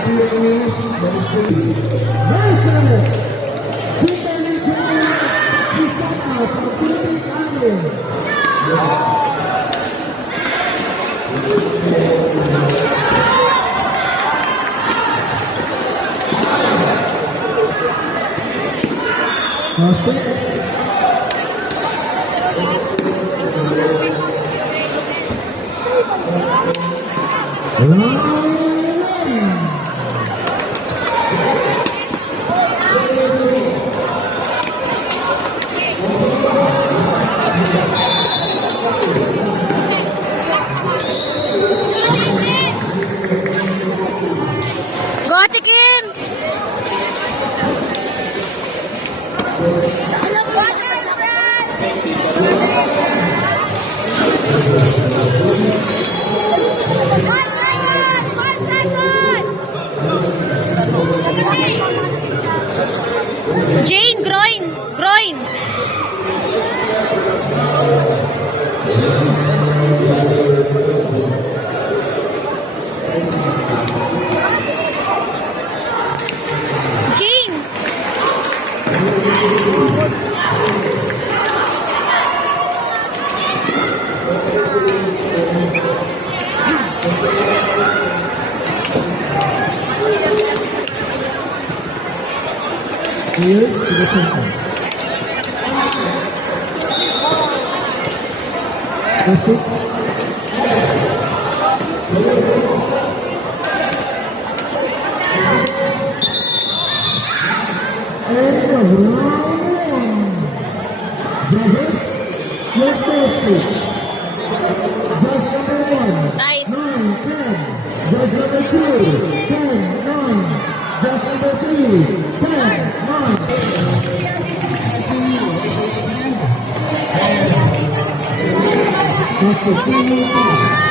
Vietnamese, that is the versus Kimberly Jane Isana from Philippine Army. Go, Tikim! Jane, groin! Groin! Jane! Here's the center. First and round one. Judges, your safety. Judge number 1, Nice. 9, 10. Judge number 2, 10, 9. Judge number 3, 10, 9. That's the